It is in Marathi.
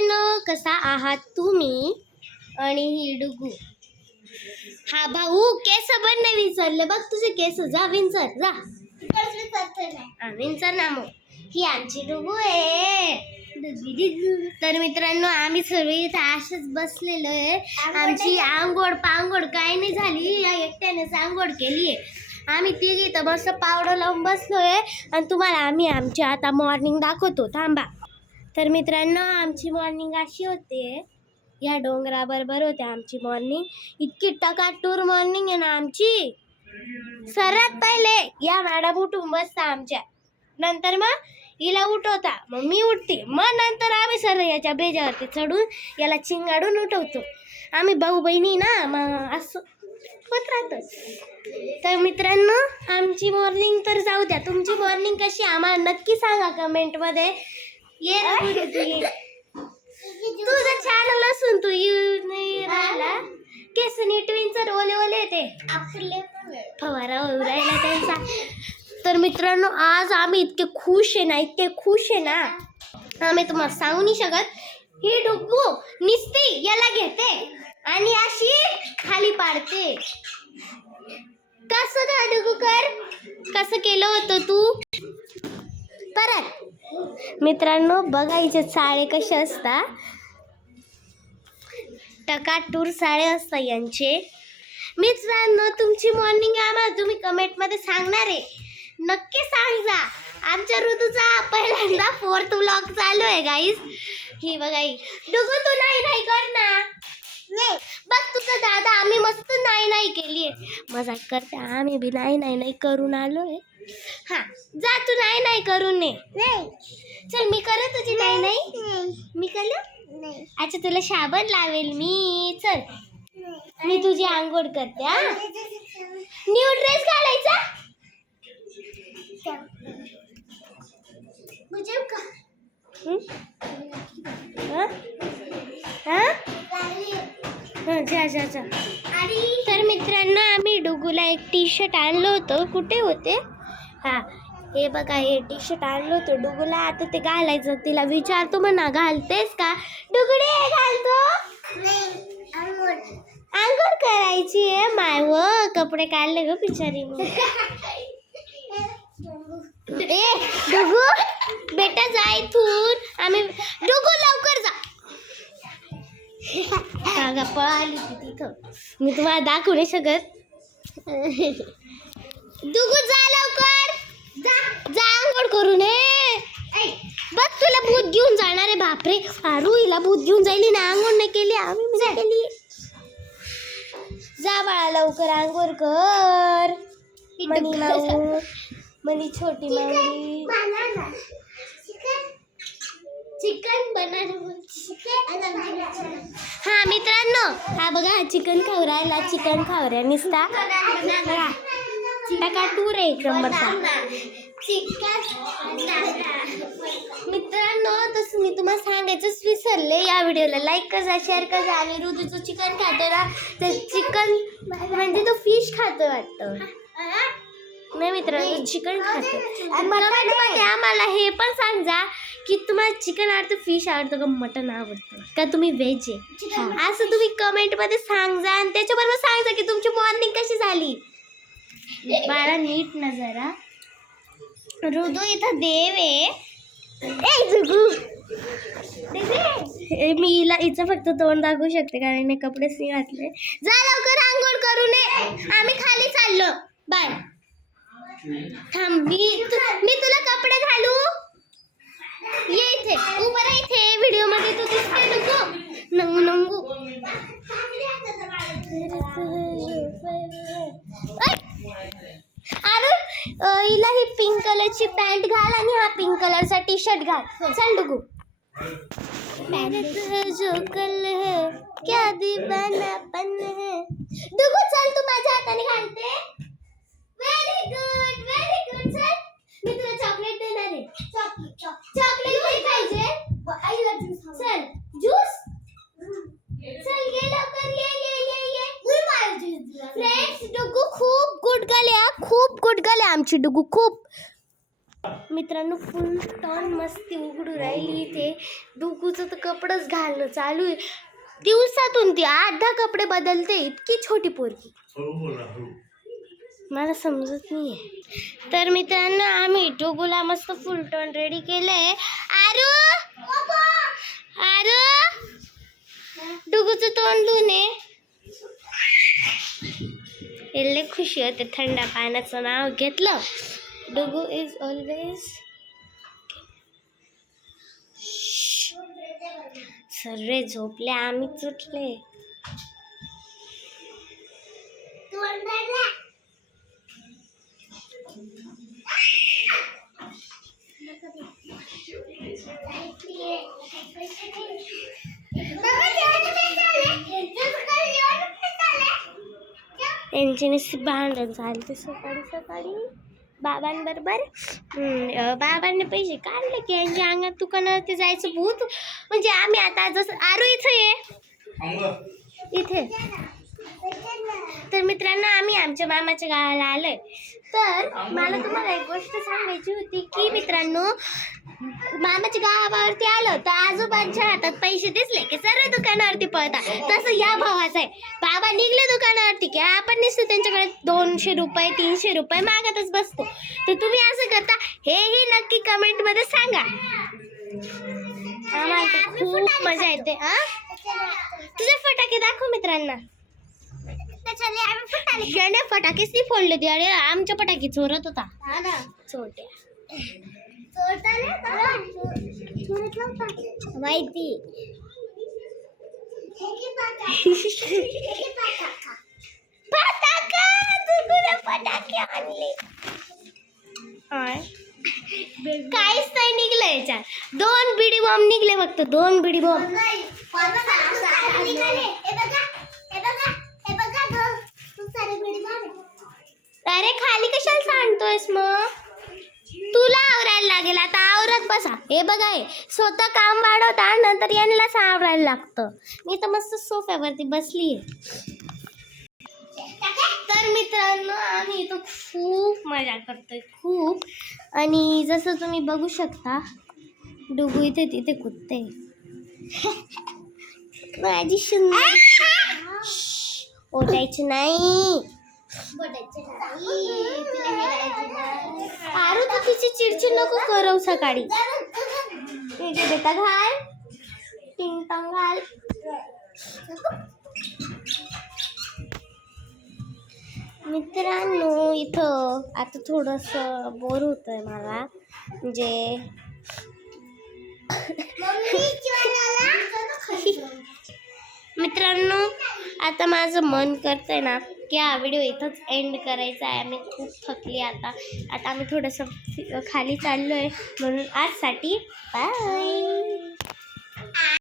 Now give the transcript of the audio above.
मित्रांनो, कसा आहात तुम्ही? आणि ही डुगू हा भाऊ केस पण नाही विचारले बघ तुझे केस. जा विंचर जा. विंचर ना मग. ही आमची डुगू आहे. तर मित्रांनो, आम्ही सर्व इथं असेच बसलेलो आहे. आमची आंघोळ पांघोळ काही नाही झाली, या एकट्यानेच आंघोळ केली आहे. आम्ही तिघी तर मस्त पावडर लावून बसलोय आणि तुम्हाला आम्ही आमची आता मॉर्निंग दाखवतो. थांबा. तर मित्रांनो, आमची मॉर्निंग अशी होते. या डोंगराबरोबर होते आमची मॉर्निंग. इतकी टकाटूर मॉर्निंग आहे ना आमची. सर्वात पहिले या मॅडम उठून बसता आमच्या, नंतर मग हिला उठवता, मग मी उठते, मग नंतर आम्ही सर्व याच्या बेजावरती चढून याला चिंगाडून उठवतो. आम्ही भाऊ बहिणी ना, मग असं होत राहतं. तर मित्रांनो, आमची मॉर्निंग तर जाऊ द्या, तुमची मॉर्निंग कशी आम्हाला नक्की सांगा कमेंटमध्ये. ये तुझं चॅनल असून तू नाही राहिला. केस नीट विंचर ओले ओले ते फवारा राहिला त्यांचा. तर मित्रांनो, आज आम्ही इतके खुश आहे ना, इतके खुश आहे ना, आम्ही तुम्हाला सांगू नाही शकत. ही डुगू निसती याला घेते आणि अशी खाली पाडते. कसं का डुगू कर, कसं केलं होतं तू परत. मित्रांनो, बघायचे साळे कसे असतात, टकाटूर साळे असतात यांचे. मित्रांनो, तुमची मॉर्निंग आम्हाला तुम्ही कमेंटमध्ये सांगणार आहे, नक्की सांगा. आमच्या ऋतूचा पहिल्यांदा 4th व्लॉग चालू आहे गाईस. ही बघा, डुगू तू नाही नाही कर ना. नाही बघ तुझं दादा, आम्ही मस्त नाही नाही केली आहे. मजाक करते, आम्ही बी नाही नाही नाही करून आलोय. हा जा, तू नाही नाही करून ने. चल मी करू तुझी नाही नाही. मी करू. अच्छा, तुला साबण लावेल मी. चल मी तुझी आंघोळ करते. हा, न्यू ड्रेस घालायचा. जा. तर मित्रांनो, आम्ही डुगूला एक टी शर्ट आणलं होतं. कुठे होते? हा, हे बघा, हे टी शर्ट आणलं होतं डुगूला. आता ते घालायचं. तिला विचारतो म्हणा, घालतेस का डुगडे? घालतो. आंघोळ करायची आहे. माय व कपडे काढले ग बिचारी. ए डुगू बेटा, जा इथून. आम्ही डुगू लवकर जा. कागा पळाली तिथं, मी तुम्हाला दाखवू नाही शकत. डुगू जा लवकर, जा आंघोळ करू नये. बघ तुला भूत घेऊन जाणार आहे. बापरे, रुईला भूत घेऊन जाईल ना. आंघोळ नाही केली आम्ही, मजा केली. जा बाळा लवकर आंघोळ कर. मनी माऊ, मनी छोटी माऊली. Chicken banana. हा मित्रांनो, हा बघा चिकन खाऊ राहिला. चिकन खावऱ्या निसता टकाटूर आहे एकदम बरं. मित्रांनो, तसं मी तुम्हाला सांगायचंच विसरले. या व्हिडिओला लाईक करा, शेअर करा. आणि ऋतूचं चिकन खातो ना, तर चिकन म्हणजे तो फिश खातो वाटतं. नाही मित्रांनो, चिकन खातो. कमेंटमध्ये आम्हाला हे पण सांगा की तुम्हाला चिकन आवडतं, फिश आवडतं का मटन आवडतं, का तुम्ही व्हेज आहे. असं तुम्ही कमेंटमध्ये सांगा. आणि त्याच्याबरोबर सांगा की तुमची मॉर्निंग कशी झाली. बाळा नीट ना जरा. ऋतू इथं देव आहे. मी हिचं फक्त तोंड दाखवू शकते कारण हिने कपडेच नाही घातले. जा लवकर आंघोळ करू नये, आम्ही खाली चाललो. बाय. थांब, मी तुला कपडे घालू. ये इथे उभं राहा. इथे व्हिडिओ मध्ये तू दिसते नको. नंगू नंगू. अरे हिला ही पिंक कलरची पॅन्ट घाल आणि हा पिंक कलरचा टी शर्ट घाल. चल डुगू. जो कल है क्या दीवानापन है. डुगू चल, तू माझ्या हाताने घालते. Very good. चल, मी तुला चॉकलेट देणार आहे. चॉकलेट नाही पाहिजे. चल ज्यूस. चल ये लवकर, ये. फ्रेंड्स, डुगू खूप गुड गर्ल आहे. खूप गुड गर्ल आहे आमची डुगू, खूप. मित्रांनो फुल टॉन मस्ती उघडू राहिली इथे. डुगूचं तर कपडंच घालणं चालू आहे. दिवसातून ती 8-10 कपडे बदलते. इतकी छोटी पोरगी, मला समजत नाहीये. तर मित्रांनो आम्ही डुगूला मस्त फुल टॉन रेडी केलंय. आरू आरू डुगूचं तोंड धुणे. लय खुशी होते. थंड पाण्याचं नाव घेतलं. डुगू इज ऑलवेज सर्वे झोपले, आम्ही उठले. यांची नुसती भांडण झाली सकाळी सकाळी बाबांबरोबर. बाबांनी पैसे काढले की यांच्या अंगात दुकानावरती जायचं भूत. म्हणजे आम्ही आता जसं आरू इथे ये इथे. तर मित्रांनो आम्ही आमच्या मामाच्या गावाला आलोय. तर मला तुम्हाला एक गोष्ट सांगायची होती की मित्रांनो मामाच्या गावावरती आलो तर आजोबांच्या हातात पैसे दिसले की सर्व दुकानावरती पळतात. तसं या भावाचं आहे. बाबा निघले दुकानावरती की आपण दिसतो त्यांच्याकडे 200 रुपये 300 रुपये मागतच बसतो. तर तुम्ही असं करता हेही नक्की कमेंट मध्ये सांगा. आम्हाला खूप मजा येते. तुझे फटाके दाखव मित्रांना. फटाकेच नाही फोडले ते. अरे आमच्या फटाके चोरत होता चोरट्या. माहिती फटाके आणले. काहीच नाही निघलं याच्यात. 2 बिडी बॉम्ब निघले फक्त. 2 बिडी बॉम्ब. अरे खाली कशाला सांडतोयस मग. तुला आवरायला लागेल आता. आवरत बसा. हे बघा हे स्वतः काम वाढवता नंतर यांनाच आवरायला लागतं. मी तर मस्त सोफ्यावरती बसली आहे. तर मित्रांनो आम्ही इथं खूप मजा करतोय खूप. आणि जसं तुम्ही बघू शकता डुगू इथे तिथे कुदते. माझी सुंदर ओढायची नाही. आरू तू तिची चिडचिड नको करव सकाळी. देता घाल टिंग टंग घाल. मित्रांनो इथं आता थोडंसं बोर होतंय मला. म्हणजे मित्रांनो आता माझं मन करतंय ना की हा व्हिडिओ इथंच एंड करायचा आहे. मी खूप थकली आता. आम्ही थोडंसं खाली चाललो आहे म्हणून आजसाठी बाय.